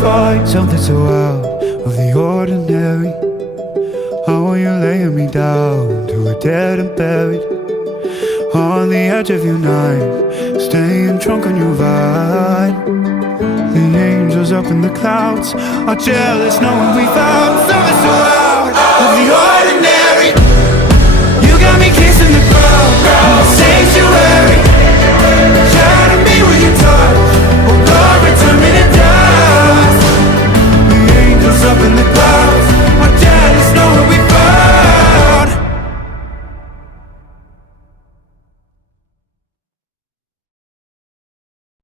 find something so out of the ordinary? How are you laying me down to a dead and buried? On the edge of your night, staying drunk on your vine. The angels up in the clouds are jealous knowing we found something so